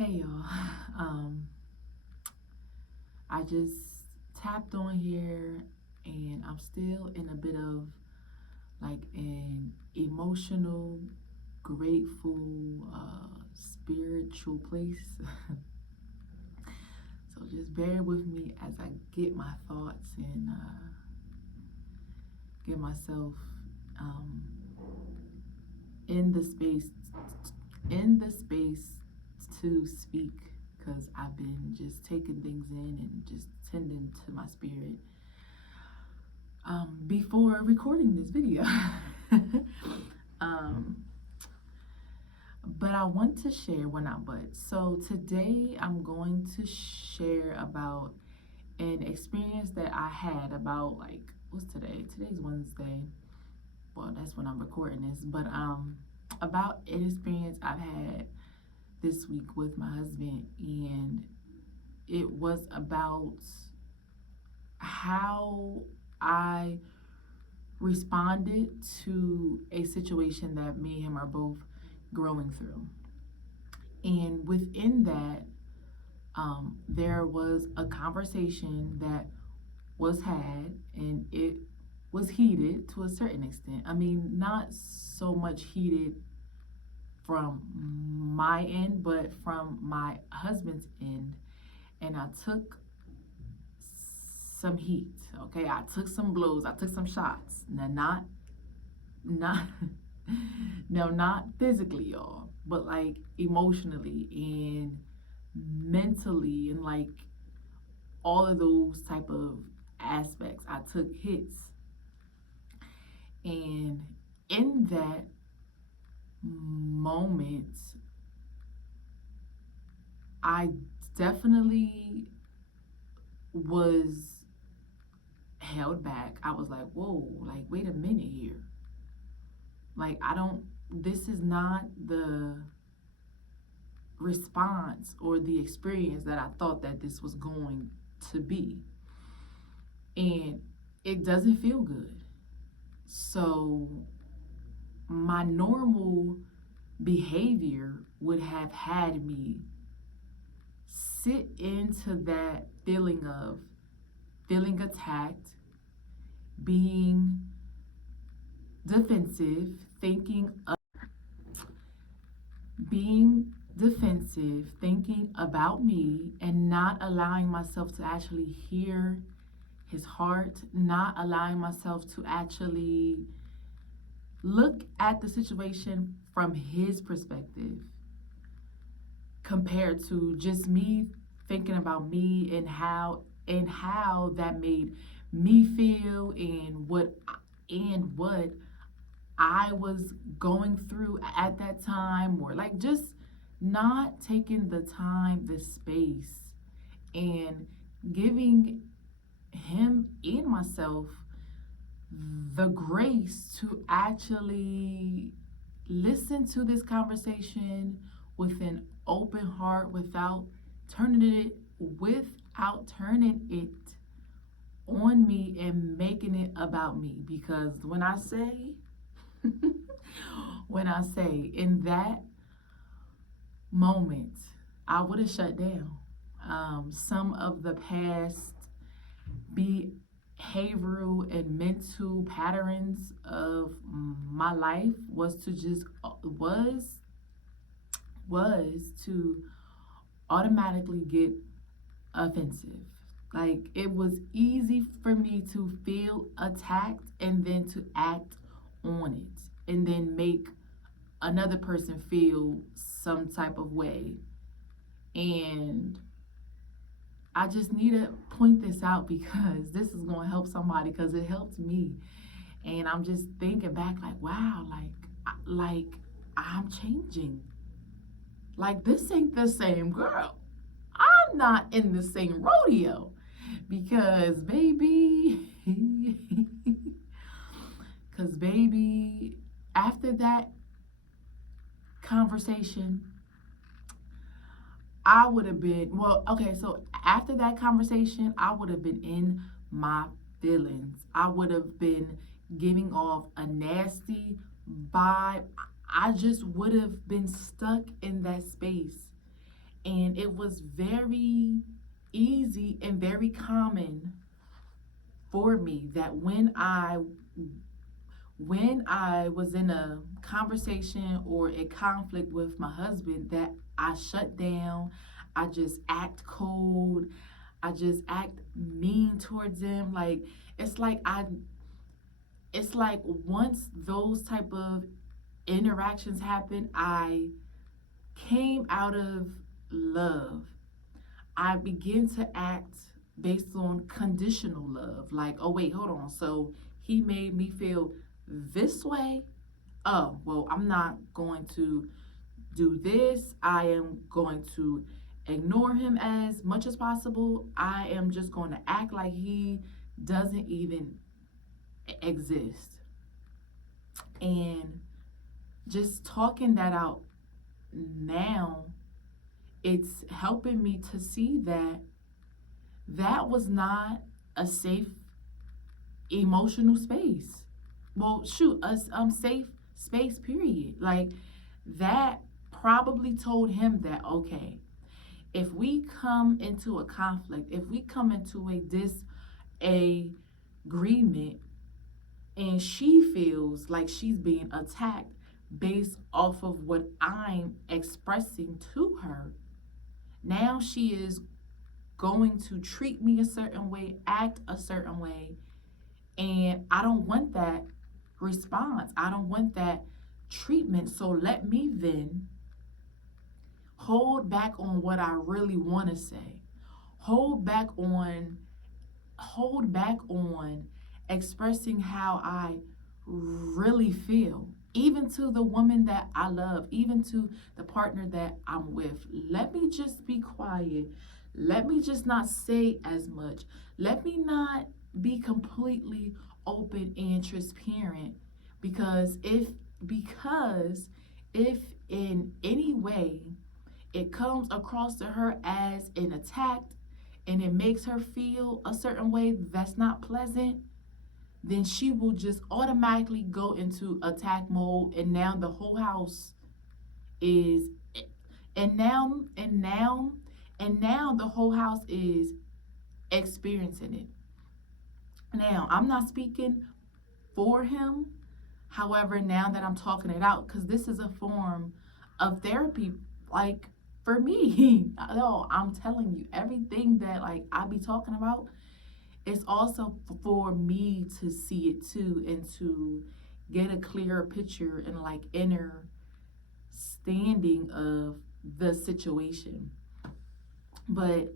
Hey y'all, I just tapped on here and I'm still in a bit of like an emotional, grateful, spiritual place. So just bear with me as I get my thoughts and get myself um, in the space to speak because I've been just taking things in and just tending to my spirit before recording this video. um, but I want to share, well, not but. So today I'm going to share about an experience that I had about, like, what's today? Today's Wednesday. Well, that's when I'm recording this. But about an experience I've had this week with my husband, and it was about how I responded to a situation that me and him are both growing through. And within that, there was a conversation that was had, and it was heated to a certain extent. I mean, not so much heated from my end, but from my husband's end. And I took some heat, okay? I took some blows, I took some shots. Now, not no, not physically, y'all, but like emotionally and mentally, and like all of those type of aspects. I took hits. And in that moment, I definitely was held back. I was like, whoa, like, wait a minute here. Like, this is not the response or the experience that I thought that this was going to be. And it doesn't feel good. So my normal behavior would have had me sit into that feeling of feeling attacked, being defensive, thinking about me, and not allowing myself to actually hear his heart, not allowing myself to actually look at the situation from his perspective compared to just me thinking about me and how that made me feel, and what I was going through at that time, or like just not taking the time, the space, and giving him and myself the grace to actually listen to this conversation with an open heart, without turning it on me and making it about me. Because when I say in that moment, I would have shut down. Some of the past behavioral and mental patterns of my life was to automatically get offensive. Like, it was easy for me to feel attacked and then to act on it, and then make another person feel some type of way. And I just need to point this out because this is going to help somebody, because it helped me. And I'm just thinking back, like, wow, like I'm changing. Like, this ain't the same girl. I'm not in the same rodeo, because baby, after that conversation, I would have been, well, okay, so after that conversation, I would have been in my feelings. I would have been giving off a nasty vibe. I just would have been stuck in that space. And it was very easy and very common for me that when I was in a conversation or a conflict with my husband, that I shut down, I just act cold, I just act mean towards him. Like it's like I it's like once those type of interactions happen, I came out of love. I begin to act based on conditional love. Like, oh wait, hold on. So he made me feel this way. Oh, well, I'm not going to do this. I am going to ignore him as much as possible. I am just going to act like he doesn't even exist. And just talking that out now, it's helping me to see that that was not a safe emotional space. Well, shoot, a safe space, period. Like that probably told him that, okay, if we come into a conflict, if we come into a agreement, and she feels like she's being attacked based off of what I'm expressing to her, now she is going to treat me a certain way, act a certain way, and I don't want that response. I don't want that treatment. So let me then hold back on what I really want to say. Hold back on hold back on expressing how I really feel, even to the woman that I love, even to the partner that I'm with. Let me just be quiet. Let me just not say as much. Let me not be completely open and transparent because if in any way it comes across to her as an attack and it makes her feel a certain way that's not pleasant, then she will just automatically go into attack mode, and now the whole house is and now the whole house is experiencing it. Now, I'm not speaking for him. However, now that I'm talking it out, because this is a form of therapy, like for me, no, I'm telling you, everything that like I be talking about, it's also for me to see it too, and to get a clearer picture and like inner standing of the situation. But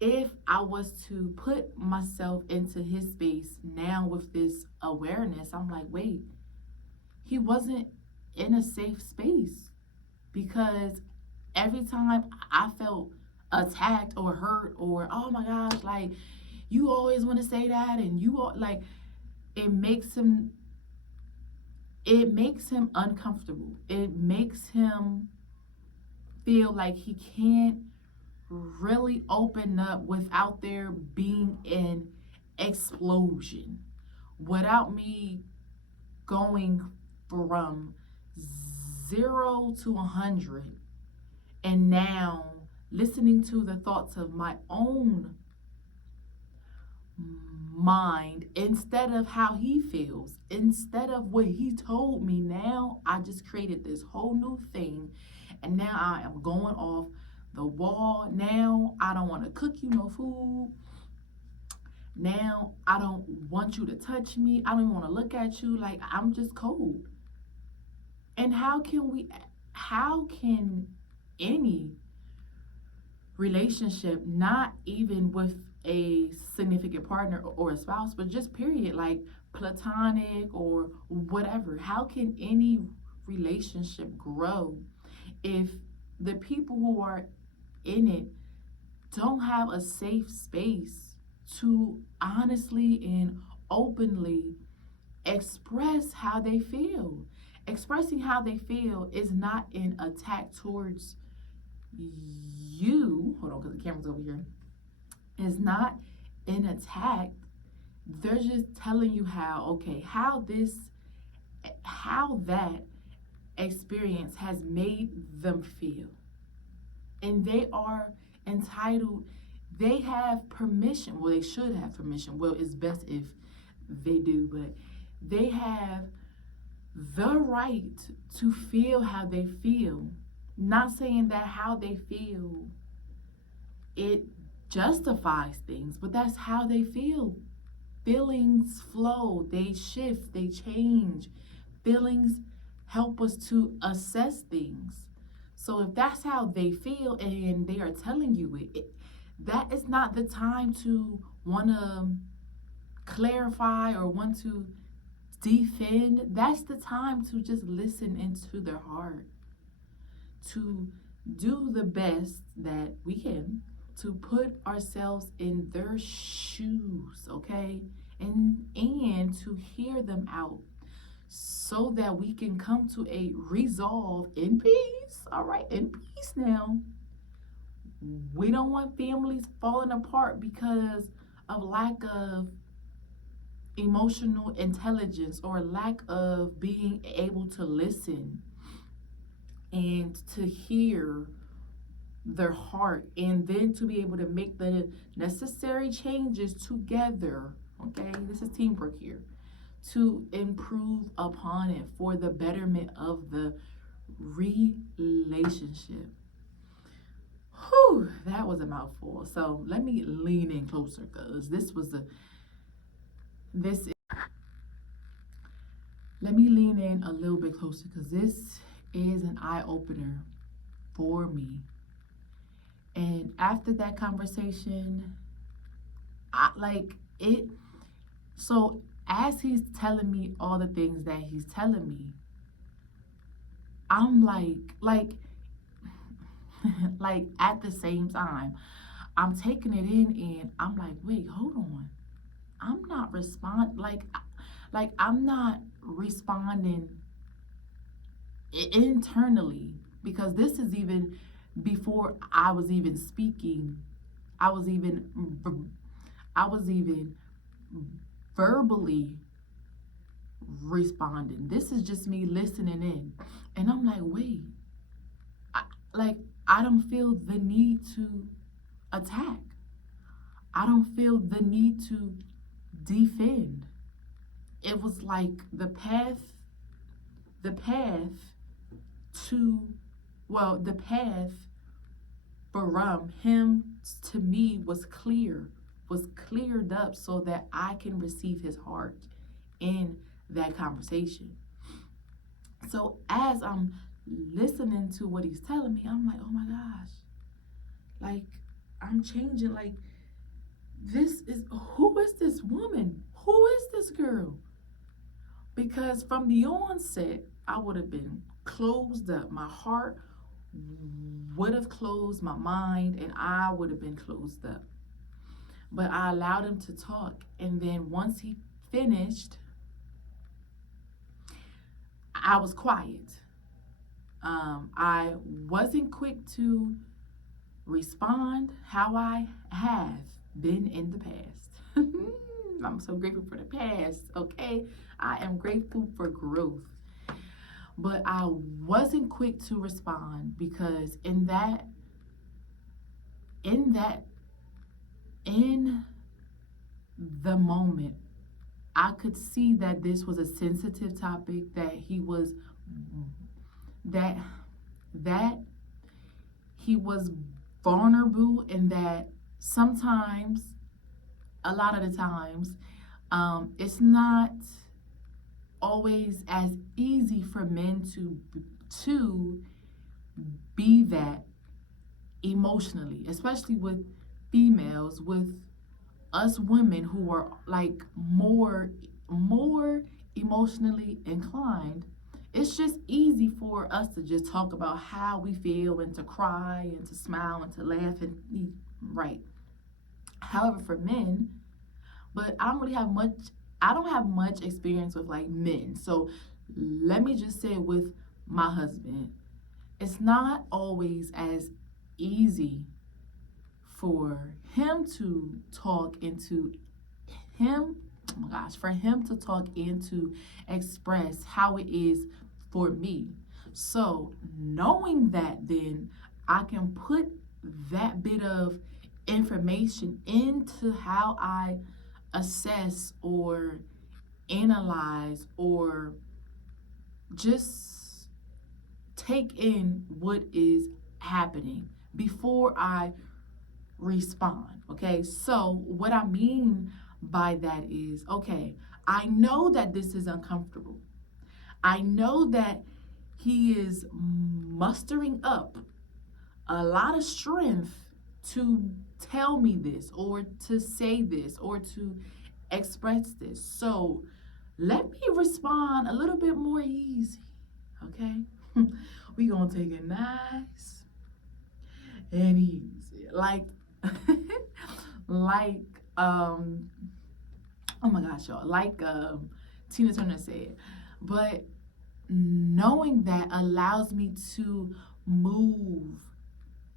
if I was to put myself into his space now with this awareness, I'm like, wait, he wasn't in a safe space, because every time I felt attacked or hurt or oh my gosh, like you always want to say that, and like it makes him uncomfortable. It makes him feel like he can't really open up without there being an explosion, without me going from 0 to 100, and now listening to the thoughts of my own mind instead of how he feels, instead of what he told me. Now I just created this whole new thing, and now I am going off the wall. Now I don't want to cook you no food. Now I don't want you to touch me. I don't want to look at you. Like I'm just cold. And how can any relationship, not even with a significant partner or a spouse, but just period, like platonic or whatever, how can any relationship grow if the people who are in it don't have a safe space to honestly and openly express how they feel? Expressing how they feel is not an attack towards you. Hold on, because the camera's over here. Is not an attack. They're just telling you how that experience has made them feel. and they are entitled. They have permission. Well, they should have permission. Well, it's best if they do, but they have the right to feel how they feel. Not saying that how they feel it justifies things, but that's how they feel. Feelings flow, they shift, they change. Feelings help us to assess things. So if that's how they feel and they are telling you that is not the time to want to clarify or want to defend. That's the time to just listen into their heart, to do the best that we can, to put ourselves in their shoes, okay? And to hear them out so that we can come to a resolve in peace. All right, in peace now. We don't want families falling apart because of lack of emotional intelligence or lack of being able to listen and to hear their heart, and then to be able to make the necessary changes together. Okay, this is teamwork here, to improve upon it for the betterment of the relationship. Whew, that was a mouthful. So let me lean in closer, because this let me lean in a little bit closer, because this is an eye-opener for me. And after that conversation, I like it. So as he's telling me all the things that he's telling me, I'm like like at the same time, I'm taking it in and I'm like, wait, hold on. I'm not I'm not responding internally, because this is even before I was even speaking. I was even I was even verbally responding. This is just me listening in. And I'm like, wait, I, like, I don't feel the need to attack. I don't feel the need to defend. It was like the path to, well, the path from him to me was cleared up so that I can receive his heart in that conversation. So as I'm listening to what he's telling me, I'm like, oh my gosh, like, I'm changing. Like, who is this woman? Who is this girl? Because from the onset, I would have been closed up. My heart would have closed, my mind, and I would have been closed up. But I allowed him to talk. And then once he finished, I was quiet. I wasn't quick to respond how I have been in the past. I'm so grateful for the past, okay? I am grateful for growth. But I wasn't quick to respond, because in the moment, I could see that this was a sensitive topic, that he was vulnerable, and that sometimes, a lot of the times, it's not always as easy for men to be that emotionally, especially with females, with us women who are like more emotionally inclined. It's just easy for us to just talk about how we feel, and to cry, and to smile, and to laugh, and right. However, for men, but I don't have much experience with like men. So let me just say, with my husband, it's not always as easy for him to talk into him, oh my gosh, for him to talk and to express how it is for me. So knowing that, then I can put that bit of information into how I assess or analyze or just take in what is happening before I respond. Okay, so what I mean by that is, okay, I know that this is uncomfortable. I know that he is mustering up a lot of strength to tell me this or to say this or to express this. So let me respond a little bit more easy. Okay? We gonna take it nice and easy. Like oh my gosh, y'all, like Tina Turner said. But knowing that allows me to move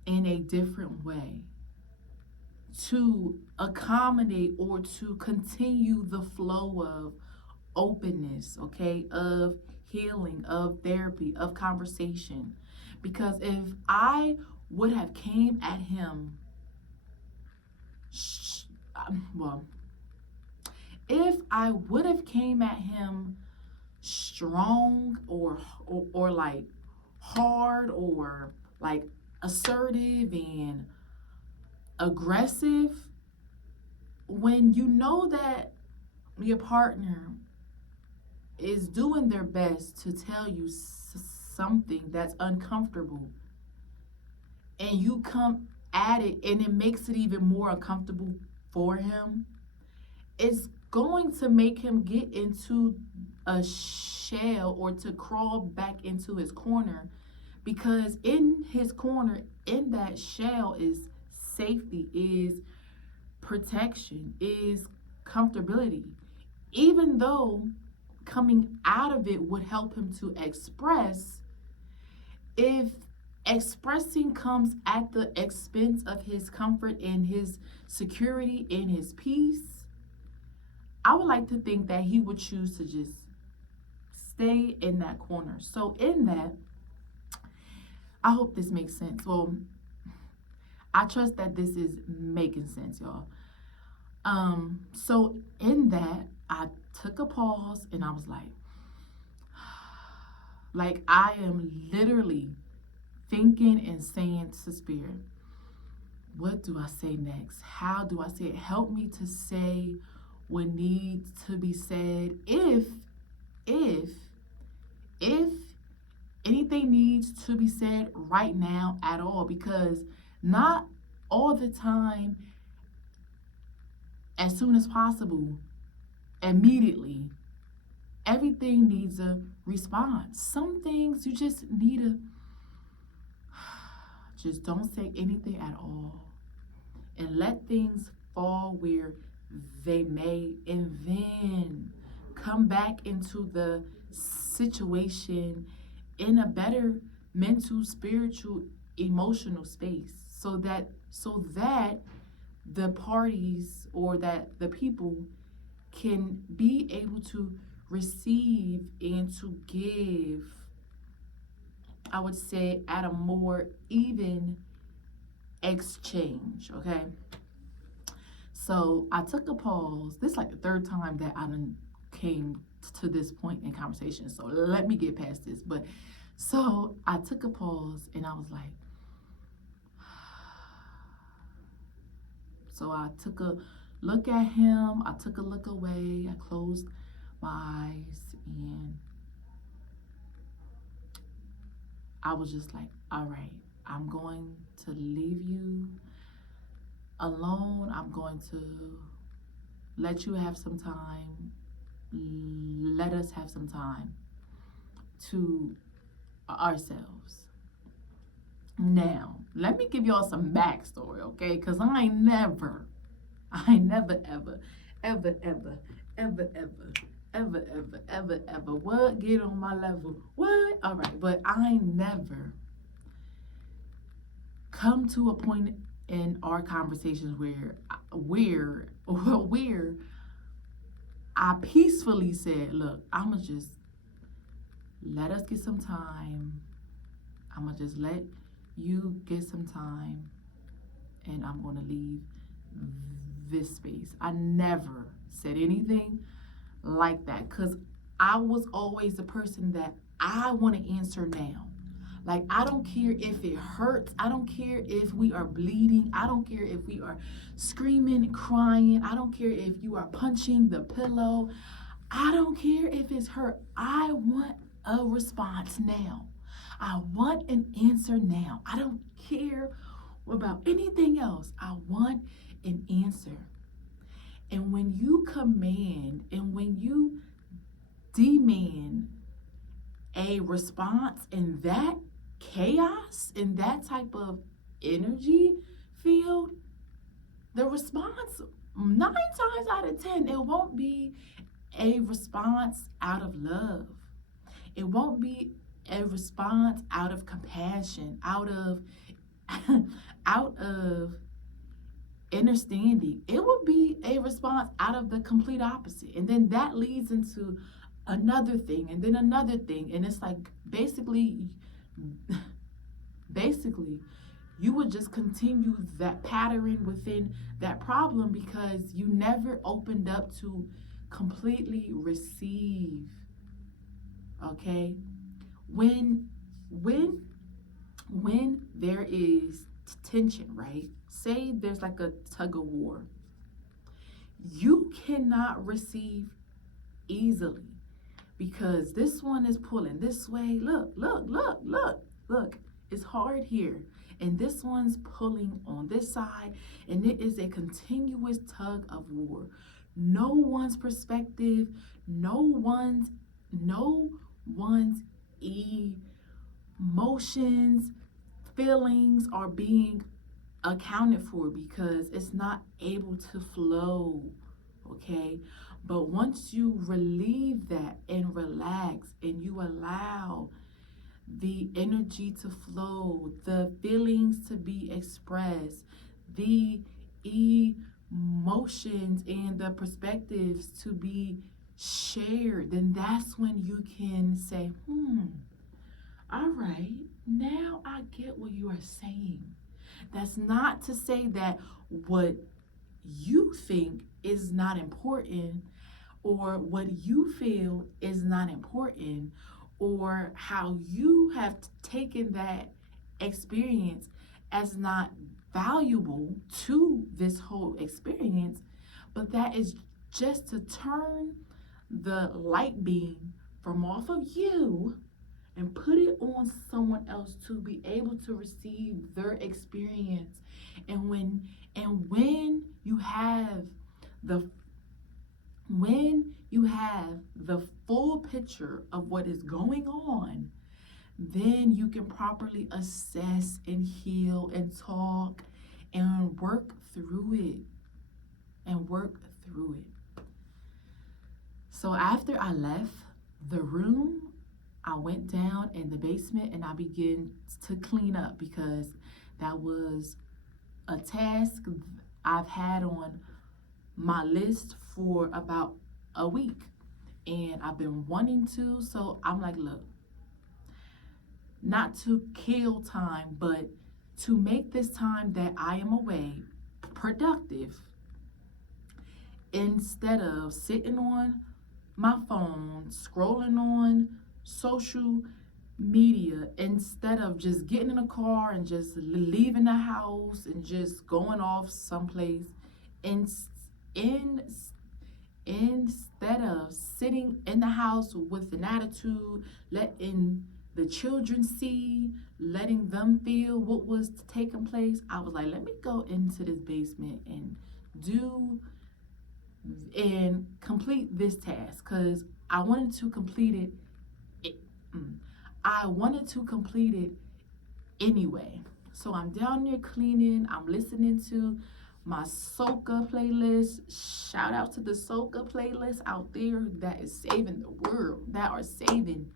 in a different way, to accommodate or to continue the flow of openness, okay, of healing, of therapy, of conversation. Because if I would have came at him, well, if I would have came at him strong or like hard or like assertive and aggressive, when you know that your partner is doing their best to tell you something that's uncomfortable and you come at it and it makes it even more uncomfortable for him, it's going to make him get into a shell or to crawl back into his corner, because in his corner, in that shell, is safety, is protection, is comfortability. Even though coming out of it would help him to express, if expressing comes at the expense of his comfort and his security and his peace, I would like to think that he would choose to just stay in that corner. So in that, I hope this makes sense. Well, I trust that this is making sense, y'all. So in that, I took a pause and I was like I am literally thinking and saying to Spirit, what do I say next? How do I say it? Help me to say what needs to be said. If anything needs to be said right now at all, because not all the time, as soon as possible, immediately, everything needs a response. Some things you just need to just don't say anything at all and let things fall where they may, and then come back into the situation in a better mental, spiritual, emotional space, so that the parties or that the people can be able to receive and to give, I would say, at a more even exchange. Okay, so I took a pause. This is like the third time that I done came to this point in conversation, so let me get past this. But so I took a pause and I was like, so I took a look at him, I took a look away, I closed my eyes, and I was just like, all right, I'm going to leave you alone. I'm going to let you have some time. Let us have some time to ourselves. Now, let me give y'all some backstory, okay? Because I ain't never, ever, what? Get on my level. What? All right, but I ain't never come to a point in our conversations where I peacefully said, look, I'ma just let us get some time. I'ma just let you get some time and I'm going to leave this space. I never said anything like that because I was always the person that I want to answer now. Like, I don't care if it hurts. I don't care if we are bleeding. I don't care if we are screaming, crying. I don't care if you are punching the pillow. I don't care if it's hurt. I want a response now. I want an answer now. I don't care about anything else. I want an answer. And when you command and when you demand a response in that chaos, in that type of energy field, the response, 9 times out of 10, it won't be a response out of love. It won't be a response out of compassion, out of out of understanding. It will be a response out of the complete opposite. And then that leads into another thing and then another thing. And it's like basically you would just continue that pattern within that problem because you never opened up to completely receive. Okay? When there is tension, right? Say there's like a tug of war. You cannot receive easily because this one is pulling this way. Look. It's hard here. And this one's pulling on this side. And it is a continuous tug of war. No one's perspective, no one's emotions, feelings are being accounted for because it's not able to flow. Okay? But once you relieve that and relax and you allow the energy to flow, the feelings to be expressed, the emotions and the perspectives to be shared, then that's when you can say, all right, now I get what you are saying. That's not to say that what you think is not important or what you feel is not important or how you have taken that experience as not valuable to this whole experience, but that is just to turn the light beam from off of you and put it on someone else to be able to receive their experience. And when you have the full picture of what is going on, then you can properly assess and heal and talk and work through it. So after I left the room, I went down in the basement and I began to clean up because that was a task I've had on my list for about a week and I've been wanting to. So I'm like, look, not to kill time, but to make this time that I am away productive instead of sitting on my phone, scrolling on social media, instead of just getting in a car and just leaving the house and just going off someplace. Instead of sitting in the house with an attitude, letting the children see, letting them feel what was taking place, I was like, let me go into this basement and complete this task because I wanted to complete it. I wanted to complete it anyway. So I'm down there cleaning. I'm listening to my soca playlist. Shout out to the soca playlist out there that is saving the world, that are saving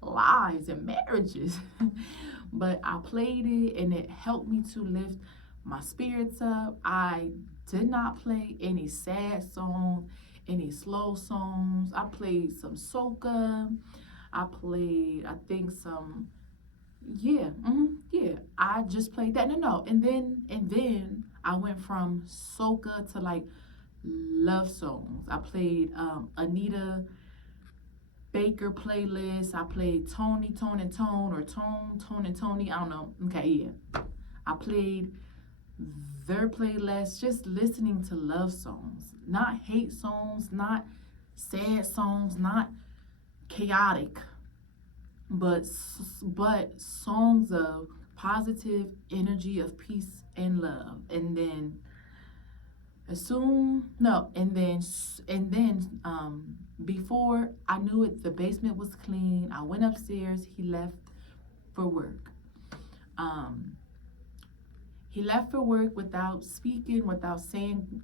lives and marriages. But I played it and it helped me to lift my spirits up. I did not play any sad songs, any slow songs. I played some soca. I played, I think, some, I I just played that. No. And then I went from soca to like love songs. I played Anita Baker playlist. I played Tony, Tone and Tone, or Tone and Tony. I don't know. Okay, yeah. I played their playlist, just listening to love songs, not hate songs, not sad songs, not chaotic, but songs of positive energy of peace and love. And then assume no and then before I knew it, the basement was clean. I went upstairs. For work um he left for work without speaking, without saying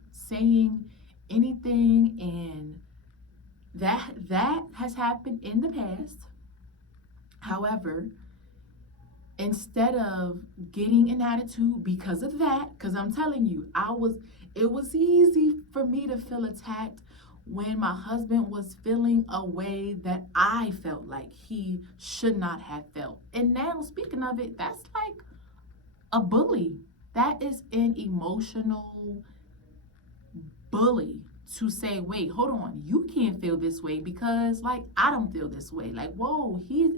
anything. And that has happened in the past. However, instead of getting an attitude because of that, because I'm telling you, it was easy for me to feel attacked when my husband was feeling a way that I felt like he should not have felt. And now, speaking of it, that's like a bully. That is an emotional bully, to say, wait, hold on, you can't feel this way because like I don't feel this way. Like, whoa, he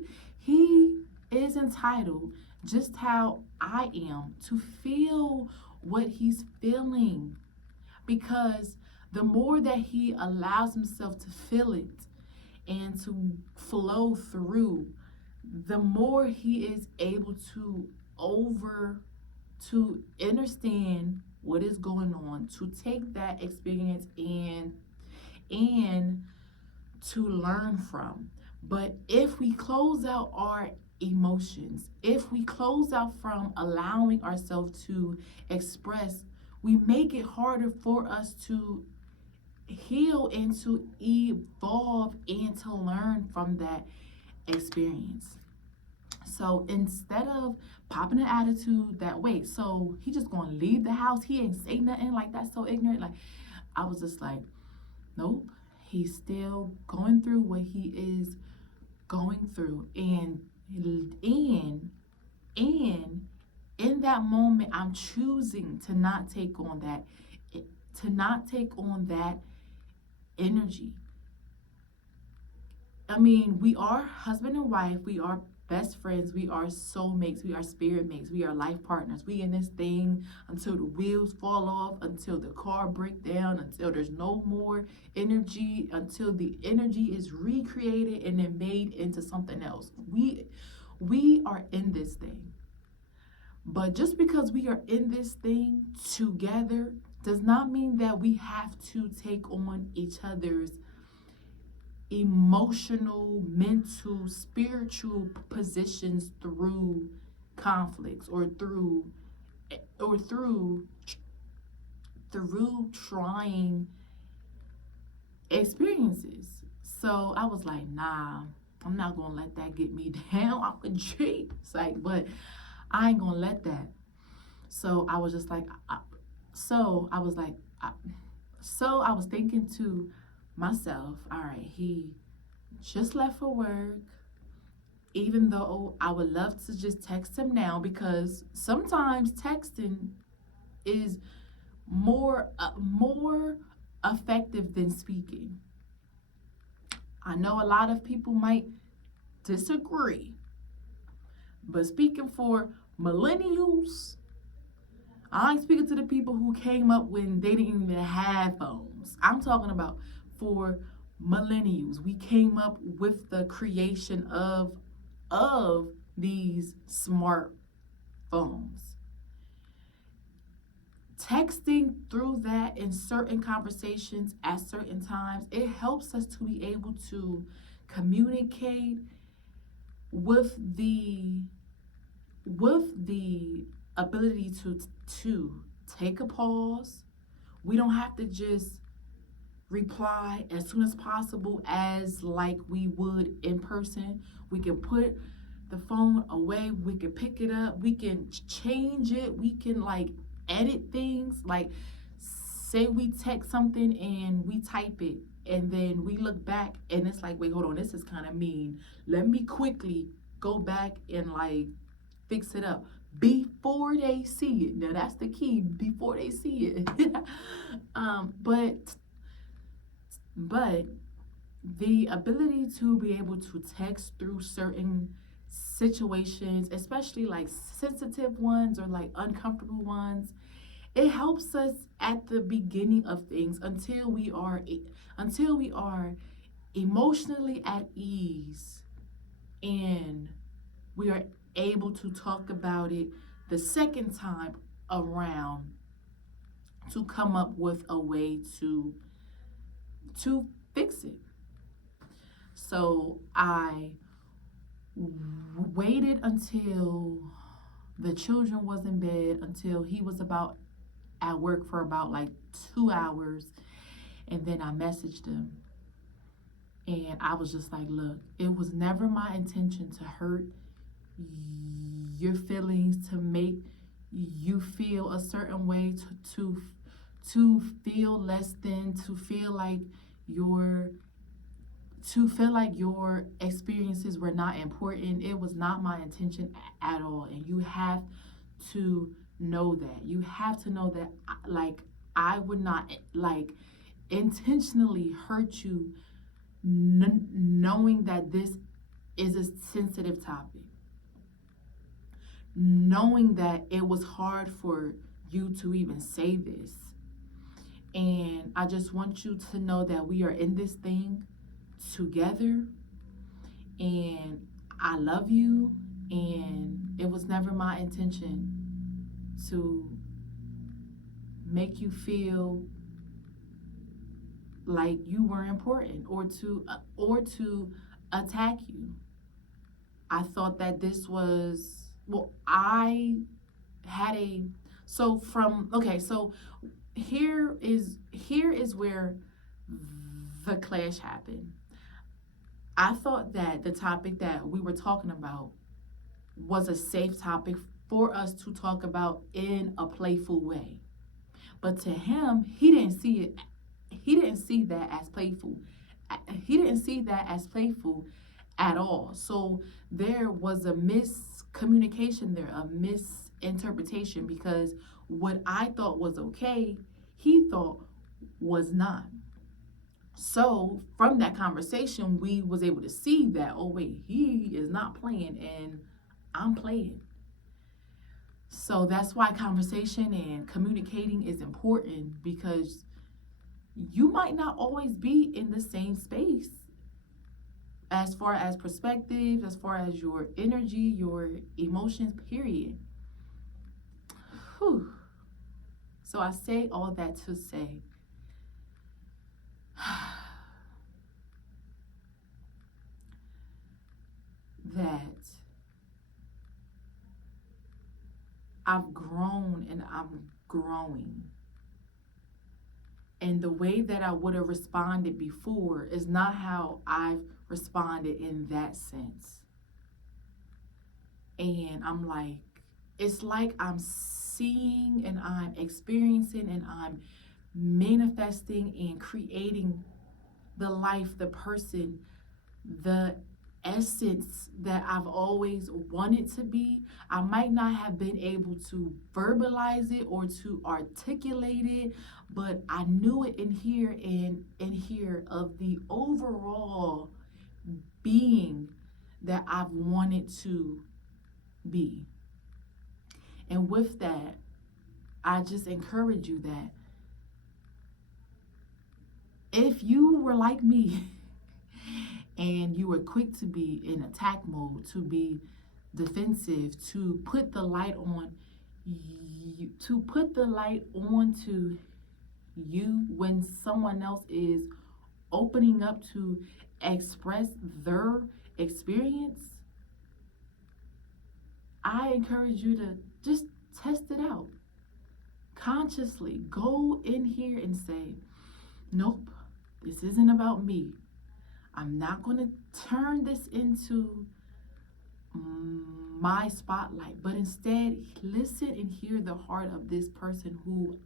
is entitled, just how I am, to feel what he's feeling. Because the more that he allows himself to feel it and to flow through, the more he is able to understand what is going on, to take that experience and to learn from. But if we close out our emotions, if we close out from allowing ourselves to express, we make it harder for us to heal and to evolve and to learn from that experience. So instead of popping an attitude that, wait, so he just gonna leave the house, he ain't say nothing, like that's so ignorant, like I was just like, nope, he's still going through what he is going through. And in that moment, I'm choosing to not take on that energy. I mean, we are husband and wife, we are best friends, we are soulmates, we are spirit mates, we are life partners. We in this thing until the wheels fall off, until the car break down, until there's no more energy, until the energy is recreated and then made into something else. We are in this thing. But just because we are in this thing together does not mean that we have to take on each other's emotional, mental, spiritual positions through conflicts or through trying experiences. So I was like, nah, I'm not gonna let that get me down. I'm a G. It's like, but I ain't gonna let that. So I was just like, so I was thinking to myself, all right, he just left for work. Even though I would love to just text him now, because sometimes texting is more effective than speaking. I know a lot of people might disagree, but speaking for millennials, I ain't speaking to the people who came up when they didn't even have phones. I'm talking about for millennials. We came up with the creation of these smart phones. Texting through that in certain conversations at certain times, it helps us to be able to communicate with the ability to take a pause. We don't have to just reply as soon as possible as like we would in person. We can put the phone away, we can pick it up, we can change it, we can like edit things. Like, say we text something and we type it and then we look back and it's like, wait, hold on, this is kind of mean. Let me quickly go back and like fix it up. before they see it. Now that's the key, before they see it. But the ability to be able to text through certain situations, especially like sensitive ones or like uncomfortable ones, it helps us at the beginning of things until we are emotionally at ease, and we are able to talk about it the second time around, to come up with a way to fix it. So I waited until the children was in bed, until he was about at work for about like 2 hours, and then I messaged him, and I was just like, look, it was never my intention to hurt your feelings, to make you feel a certain way, to feel less than, your to feel like your experiences were not important. It was not my intention at all. And you have to know that. You have to know that, like, I would not, like, intentionally hurt you, knowing that this is a sensitive topic, knowing that it was hard for you to even say this. And I just want you to know that we are in this thing together, and I love you, and it was never my intention to make you feel like you were important, or to attack you. I thought that this was, well, I had a so from okay, so here is where the clash happened. I thought that the topic that we were talking about was a safe topic for us to talk about in a playful way. But to him, he didn't see it. He didn't see that as playful. He didn't see that as playful at all. So there was a miscommunication there, a misinterpretation, because what I thought was okay, he thought was not. So from that conversation, we was able to see that, oh wait, he is not playing and I'm playing. So that's why conversation and communicating is important, because you might not always be in the same space as far as perspective, as far as your energy, your emotions, period. Whew. So I say all that to say that I've grown and I'm growing. And the way that I would have responded before is not how I've responded in that sense. And I'm like, it's like I'm seeing and I'm experiencing and I'm manifesting and creating the life, the person, the essence that I've always wanted to be. I might not have been able to verbalize it or to articulate it, but I knew it in here of the overall being that I've wanted to be. And with that, I just encourage you that if you were like me and you were quick to be in attack mode, to be defensive, to put the light on you, to put the light on to you when someone else is opening up to express their experience, I encourage you to just test it out. Consciously go in here and say, nope, this isn't about me. I'm not going to turn this into my spotlight, but instead listen and hear the heart of this person who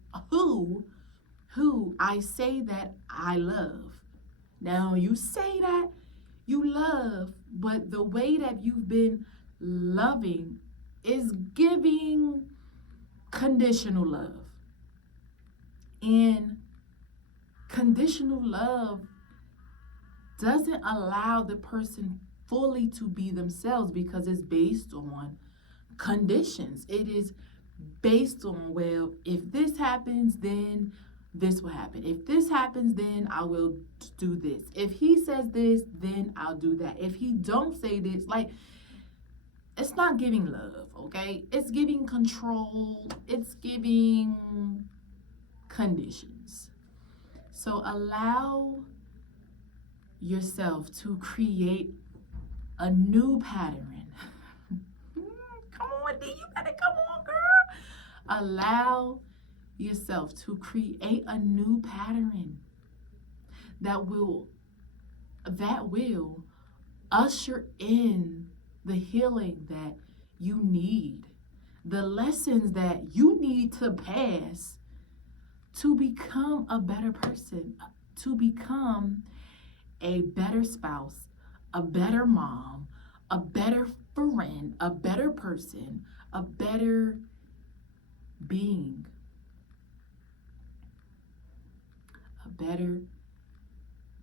I say that I love. Now you say that you love, but the way that you've been loving is giving conditional love. And conditional love doesn't allow the person fully to be themselves because it's based on conditions. It is based on, well, if this happens, then this will happen. If this happens, then I will do this. If he says this, then I'll do that. If he don't say this, like, it's not giving love, okay? It's giving control. It's giving conditions. So allow yourself to create a new pattern. Come on, D, you better come on, girl. Allow yourself to create a new pattern that will usher in the healing that you need, the lessons that you need to pass to become a better person, to become a better spouse, a better mom, a better friend, a better person, a better being, a better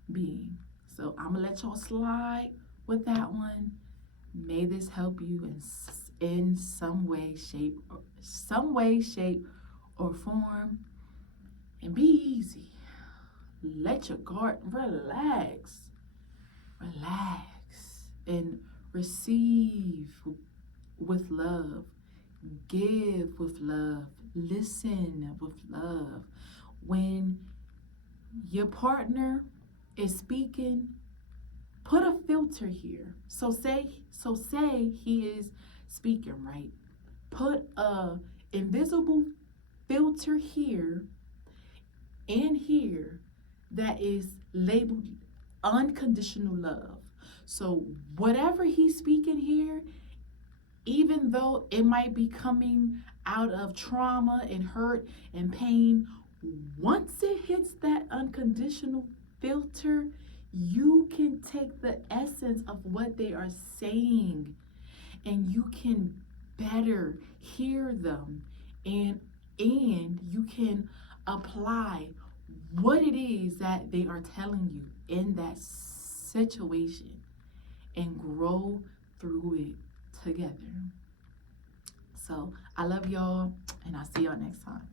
being. So I'm gonna let y'all slide with that one. May this help you in some way, shape, or form. And be easy. Let your guard relax, and receive with love. Give with love. Listen with love. When your partner is speaking, put a filter here. So say he is speaking, right? Put a invisible filter here and here that is labeled unconditional love. So whatever he's speaking here, even though it might be coming out of trauma and hurt and pain, once it hits that unconditional filter, you can take the essence of what they are saying and you can better hear them, and you can apply what it is that they are telling you in that situation and grow through it together. So I love y'all, and I'll see y'all next time.